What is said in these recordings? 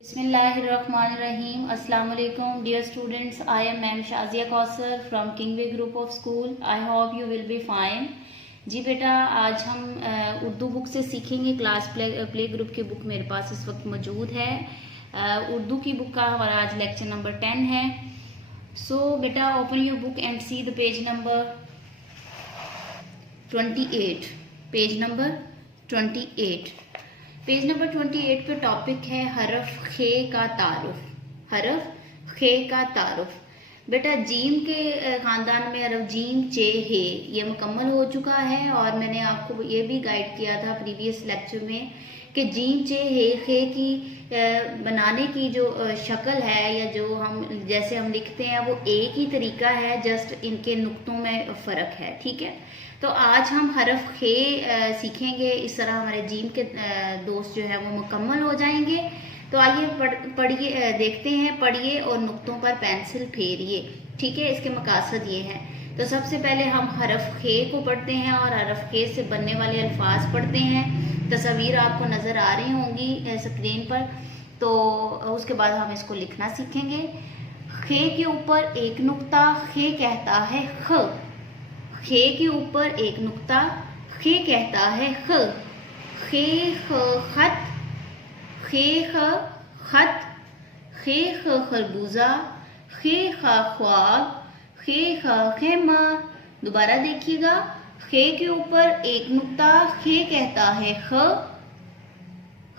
Bismillahirrahmanirrahim. Assalamu alaikum dear students. I am Ma'am Shazia Kausar from Kingway Group of School. I hope you will be fine. जी बेटा, आज हम Urdu book से सीखेंगे। Class play group की book मेरे पास इस वक्त मौजूद है। उर्दू की बुक का हमारा आज लेक्चर नंबर 10 है। सो बेटा, open your book and see the page number 28। Page number 28। Page number 28 पे टॉपिक है हरफ खे का तारुफ। हरफ खे का तारुफ। बेटा, जीम के खानदान में हरफ जीम चे हे ये मुकम्मल हो चुका है और मैंने आपको ये भी गाइड किया था प्रीवियस लेक्चर में कि जीम चे हे खे की बनाने की जो शक्ल है या जो हम जैसे हम लिखते हैं वो एक ही तरीका है, जस्ट इनके नुक्तों में फ़र्क है। ठीक है, तो आज हम हरफ खे सीखेंगे। इस तरह हमारे जीम के दोस्त जो है वो मुकम्मल हो जाएंगे। तो आइए पढ़िए, देखते हैं, पढ़िए और नुक्तों पर पेंसिल फेरिए। ठीक है, इसके मकासद ये हैं। तो सबसे पहले हम हरफ खे को पढ़ते हैं और हरफ खे से बनने वाले अल्फाज पढ़ते हैं। तस्वीर आपको नज़र आ रही होंगी स्क्रीन पर। तो उसके बाद हम इसको लिखना सीखेंगे। खे के ऊपर एक नुक्ता, खे कहता है ख। खे के ऊपर एक नुक्ता, खे कहता है ख। खे ख खत, खे ख खत, खे ख खरबूजा, खे ख ख्वाब, खे ख खेमा। दोबारा देखिएगा। खे के ऊपर एक नुक्ता, खे कहता है ख।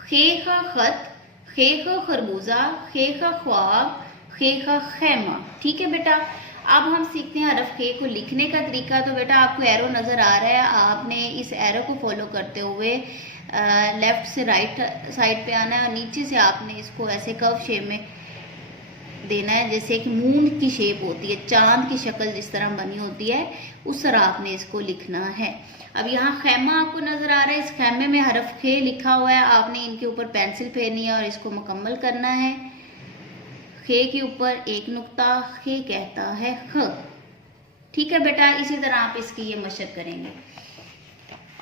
खे ख खत, खे ख खरबूजा, खे ख ख्वाब, खे ख खेमा। ठीक है बेटा, अब हम सीखते हैं हरफ खे को लिखने का तरीका। तो बेटा, आपको एरो नज़र आ रहा है, आपने इस एरो को फॉलो करते हुए लेफ्ट से राइट साइड पे आना है और नीचे से आपने इसको ऐसे कर्व शेप में देना है, जैसे कि मून की शेप होती है, चांद की शक्ल जिस तरह बनी होती है उस तरह आपने इसको लिखना है। अब यहाँ खैमा आपको नज़र आ रहा है, इस खैमे में हरफ खे लिखा हुआ है। आपने इनके ऊपर पेंसिल फेरनी है और इसको मुकम्मल करना है। खे के ऊपर एक नुक्ता, खे कहता है ख। ठीक है बेटा, इसी तरह आप इसकी ये मशक करेंगे।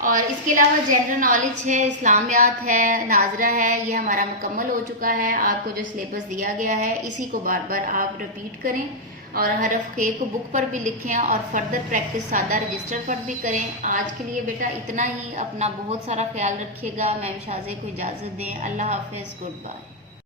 और इसके अलावा जनरल नॉलेज है, इस्लामियात है, नाजरा है, ये हमारा मुकम्मल हो चुका है। आपको जो सिलेबस दिया गया है इसी को बार बार आप रिपीट करें और हरफ खे को बुक पर भी लिखें और फर्दर प्रैक्टिस सादा रजिस्टर पर भी करें। आज के लिए बेटा इतना ही। अपना बहुत सारा ख्याल रखिएगा। मैम शाज़े को इजाज़त दें। अल्लाह हाफिज़, गुड बाय।